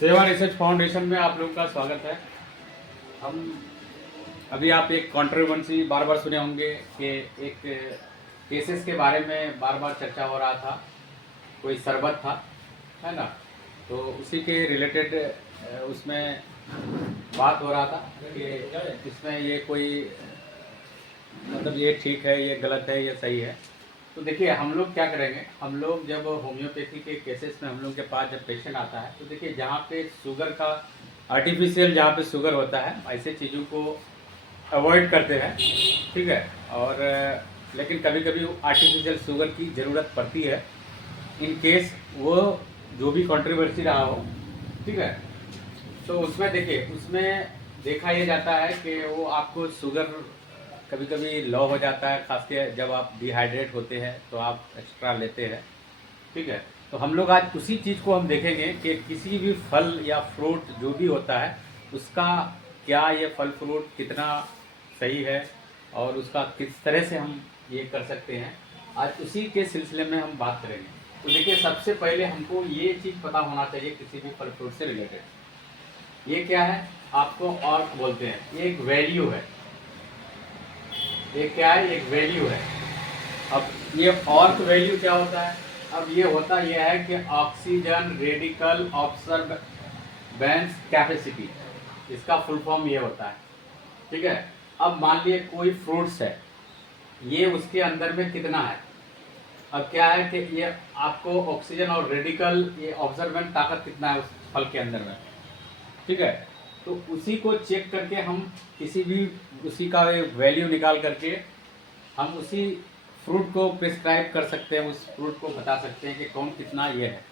सेवा research foundation में आप लोगों का स्वागत है। हम अभी आप एक कंट्रोवर्सी बार बार सुने होंगे कि एक केसेस के बारे में बार बार चर्चा हो रहा था। कोई शरबत था, है ना, तो उसी के रिलेटेड उसमें बात हो रहा था कि इसमें ये कोई मतलब ये ठीक है, ये गलत है, ये सही है। तो देखिए हम लोग क्या करेंगे, हम लोग जब होम्योपैथी के केसेस में हम लोग के पास जब पेशेंट आता है तो देखिए जहाँ पे शुगर का आर्टिफिशियल जहाँ पे शुगर होता है ऐसे चीज़ों को अवॉइड करते हैं, ठीक है। और लेकिन कभी कभी आर्टिफिशियल शुगर की ज़रूरत पड़ती है इन केस वो जो भी कंट्रोवर्सी रहा हो, ठीक है। तो उसमें देखिए उसमें देखा यह जाता है कि वो आपको शुगर कभी कभी लो हो जाता है, खासकर जब आप डिहाइड्रेट होते हैं तो आप एक्स्ट्रा लेते हैं, ठीक है। तो हम लोग आज उसी चीज़ को हम देखेंगे कि किसी भी फल या फ्रूट जो भी होता है उसका क्या ये फल फ्रूट कितना सही है और उसका किस तरह से हम ये कर सकते हैं, आज उसी के सिलसिले में हम बात करेंगे। तो देखिए सबसे पहले हमको ये चीज़ पता होना चाहिए किसी भी फल फ्रूट से रिलेटेड। ये क्या है, आपको ऑर्क बोलते हैं, ये एक वैल्यू है। ये क्या है, एक वैल्यू है। अब ये ऑर्क वैल्यू क्या होता है, अब ये होता यह है कि ऑक्सीजन रेडिकल ऑब्जर्वेंस कैपेसिटी, इसका फुल फॉर्म ये होता है, ठीक है। अब मान लिए कोई फ्रूट्स है, ये उसके अंदर में कितना है। अब क्या है कि ये आपको ऑक्सीजन और रेडिकल ये ऑब्जर्वेंट ताकत कितना है उस फल के अंदर में, ठीक है। तो उसी को चेक करके हम किसी भी उसी का वैल्यू निकाल करके हम उसी फ्रूट को प्रिस्क्राइब कर सकते हैं, उस फ्रूट को बता सकते हैं कि कौन कितना ये है।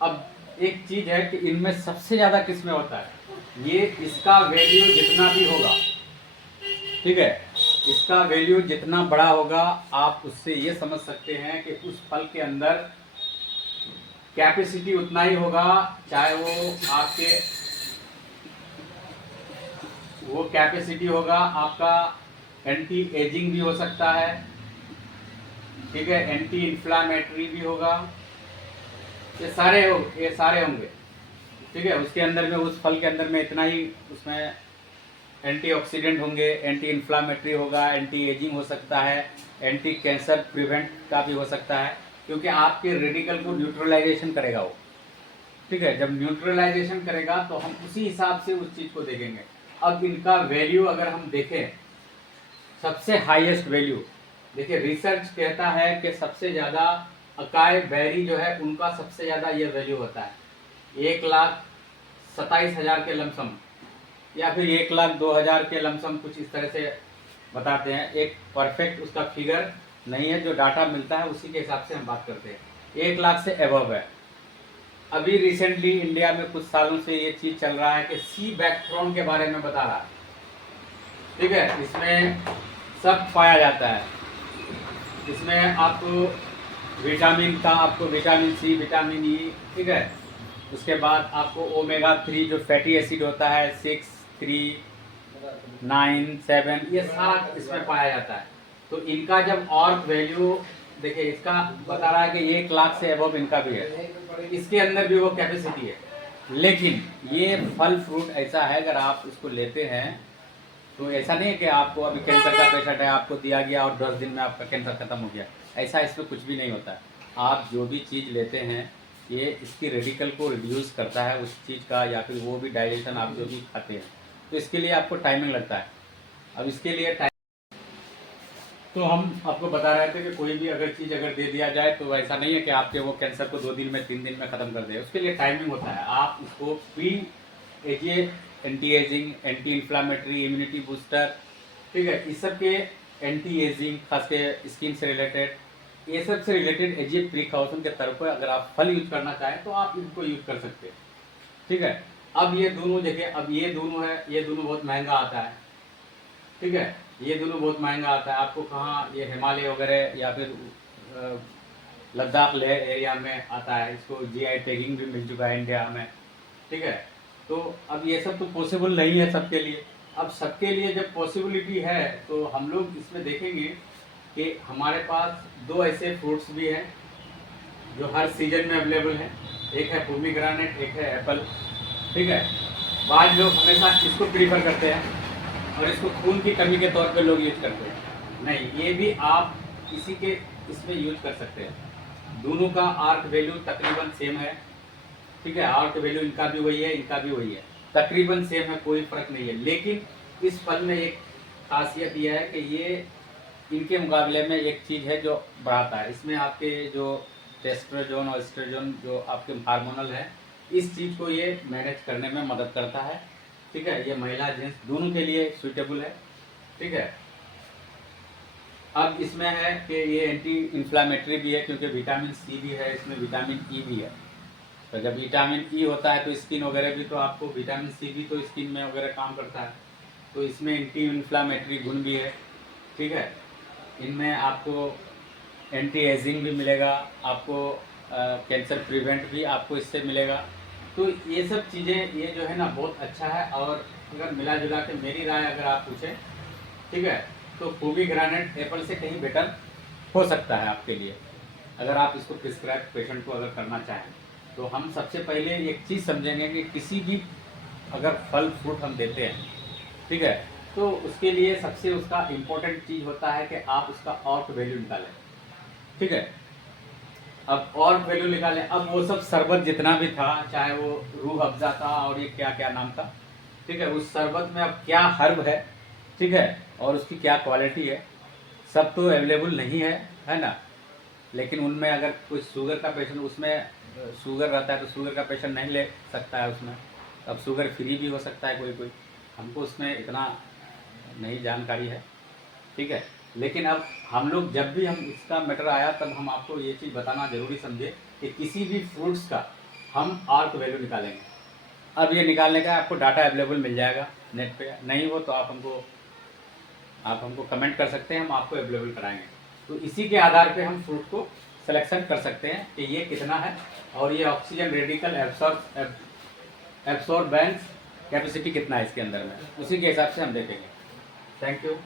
अब एक चीज़ है कि इनमें सबसे ज़्यादा किस में होता है, ये इसका वैल्यू जितना भी होगा, ठीक है, इसका वैल्यू जितना बड़ा होगा आप उससे ये समझ सकते हैं कि उस फल के अंदर कैपेसिटी उतना ही होगा, चाहे वो कैपेसिटी होगा आपका एंटी एजिंग भी हो सकता है, ठीक है, एंटी इन्फ्लामेटरी भी होगा, ये सारे होंगे, ठीक है। उसके अंदर में उस फल के अंदर में इतना ही उसमें एंटीऑक्सीडेंट होंगे, एंटी इन्फ्लामेटरी होगा, एंटी एजिंग हो सकता है, एंटी कैंसर प्रिवेंट का भी हो सकता है, क्योंकि आपके रेडिकल को न्यूट्रलाइजेशन करेगा वो, ठीक है। जब न्यूट्रलाइजेशन करेगा तो हम उसी हिसाब से उस चीज़ को देखेंगे। अब इनका वैल्यू अगर हम देखें, सबसे हाईएस्ट वैल्यू, देखिए रिसर्च कहता है कि सबसे ज़्यादा अकाई बेरी जो है उनका सबसे ज़्यादा ये वैल्यू होता है 1,27,000 के लमसम, या फिर 1,02,000 के लमसम, कुछ इस तरह से बताते हैं। एक परफेक्ट उसका फिगर नहीं है, जो डाटा मिलता है उसी के हिसाब से हम बात करते हैं। 1,00,000 से एबव है। अभी रिसेंटली इंडिया में कुछ सालों से ये चीज़ चल रहा है कि सी बैक्ट्रॉन के बारे में बता रहा है, ठीक है। इसमें सब पाया जाता है, इसमें आपको विटामिन का, आपको विटामिन सी, विटामिन ई, ठीक है। उसके बाद आपको ओमेगा 3 जो फैटी एसिड होता है 6, 3, 9, 7, ये सारा इसमें पाया जाता है। तो इनका जब और वैल्यू देखिए, इसका बता रहा है कि 1,00,000 से अबव इनका भी है, इसके अंदर भी वो कैपेसिटी है। लेकिन ये फल फ्रूट ऐसा है, अगर आप इसको लेते हैं तो ऐसा नहीं है कि आपको अभी कैंसर का पेशेंट है, आपको दिया गया और 10 दिन में आपका कैंसर खत्म हो गया, ऐसा इसमें कुछ भी नहीं होता है। आप जो भी चीज़ लेते हैं ये इसकी रेडिकल को रिड्यूस करता है उस चीज़ का, या फिर वो भी डाइजेशन आप जो भी खाते हैं, तो इसके लिए आपको टाइमिंग लगता है। अब इसके लिए तो हम आपको बता रहे थे कि कोई भी अगर चीज़ अगर दे दिया जाए तो ऐसा नहीं है कि आपके वो कैंसर को 2 दिन में 3 दिन में ख़त्म कर दे, उसके लिए टाइमिंग होता है। आप उसको प्री एजिए, anti ageing, anti inflammatory, immunity booster, ठीक है, इस सब के एंटी एजिंग, खास के स्किन से रिलेटेड, ये सब से रिलेटेड एजिए प्रिकॉशन के तौर पर अगर आप फल यूज करना चाहें तो आप इनको यूज कर सकते हैं, ठीक है। अब ये दोनों जगह, अब ये दोनों है, ये दोनों बहुत महंगा आता है, ठीक है, ये दोनों बहुत महंगा आता है। आपको कहाँ, ये हिमालय वगैरह या फिर लद्दाख लेह एरिया में आता है, इसको जीआई टैगिंग भी मिल चुका है इंडिया में, ठीक है। तो अब ये सब तो पॉसिबल नहीं है सबके लिए। अब सबके लिए जब पॉसिबिलिटी है तो हम लोग इसमें देखेंगे कि हमारे पास 2 ऐसे फ्रूट्स भी हैं जो हर सीजन में अवेलेबल हैं। एक है पोमीग्रेनेट, एक है एप्पल। ठीक है। बाद लोग हमेशा इसको प्रीफर करते हैं और इसको खून की कमी के तौर पे लोग यूज करते हैं। नहीं, ये भी आप किसी के इसमें यूज कर सकते हैं। दोनों का आर्क वैल्यू तकरीबन सेम है, ठीक है। आर्क वैल्यू इनका भी वही है, इनका भी वही है, तकरीबन सेम है, कोई फर्क नहीं है। लेकिन इस फल में एक खासियत यह है कि ये इनके मुकाबले में एक चीज़ है जो बढ़ाता है। इसमें आपके जो टेस्टोस्टेरोन और एस्ट्रोजन जो आपके हार्मोनल है, इस चीज़ को ये मैनेज करने में मदद करता है, ठीक है। ये महिला जेंट्स दोनों के लिए सूटेबल है, ठीक है। अब इसमें है कि ये एंटी इन्फ्लामेटरी भी है, क्योंकि विटामिन सी भी है इसमें, विटामिन ई भी है। तो जब विटामिन ई होता है तो स्किन वगैरह भी, तो आपको विटामिन सी भी तो स्किन में वगैरह काम करता है, तो इसमें एंटी इन्फ्लामेटरी गुण भी है, ठीक है। इनमें आपको एंटी एजिंग भी मिलेगा, आपको कैंसर प्रिवेंट भी आपको इससे मिलेगा। तो ये सब चीज़ें ये जो है ना बहुत अच्छा है। और अगर मिला जुला के मेरी राय अगर आप पूछें, ठीक है, तो पोमीग्रेनेट एप्पल से कहीं बेटर हो सकता है आपके लिए, अगर आप इसको प्रिस्क्राइब पेशेंट को अगर करना चाहें। तो हम सबसे पहले एक चीज़ समझेंगे कि किसी भी अगर फल फ्रूट हम देते हैं, ठीक है, तो उसके लिए सबसे उसका इम्पोर्टेंट चीज़ होता है कि आप उसका ऑर्ट वैल्यू निकालें, ठीक है। अब ऑर्ट वैल्यू निकालें, अब वो सब शरबत जितना भी था, चाहे वो रूह अफ़ज़ा था और ये क्या क्या नाम था, ठीक है, उस शरबत में अब क्या हर्ब है, ठीक है, और उसकी क्या क्वालिटी है, सब तो अवेलेबल नहीं है ना। लेकिन उनमें अगर कोई शुगर का पेशेंट, उसमें शुगर रहता है तो शुगर का पेशेंट नहीं ले सकता है उसमें, अब शुगर फ्री भी हो सकता है कोई कोई, हमको उसमें इतना नहीं जानकारी है, ठीक है। लेकिन अब हम लोग जब भी हम इसका मैटर आया तब हम आपको ये चीज़ बताना ज़रूरी समझे कि किसी भी फ्रूट्स का हम आर्क वैल्यू निकालेंगे। अब ये निकालने का आपको डाटा अवेलेबल मिल जाएगा नेट पे, नहीं हो तो आप हमको कमेंट कर सकते हैं, हम आपको अवेलेबल कराएंगे। तो इसी के आधार पे हम फ्रूट को सिलेक्शन कर सकते हैं कि ये कितना है और ये ऑक्सीजन रेडिकल एब्सॉर्बेंस कैपेसिटी कितना है इसके अंदर में, उसी के हिसाब से हम देखेंगे। Thank you.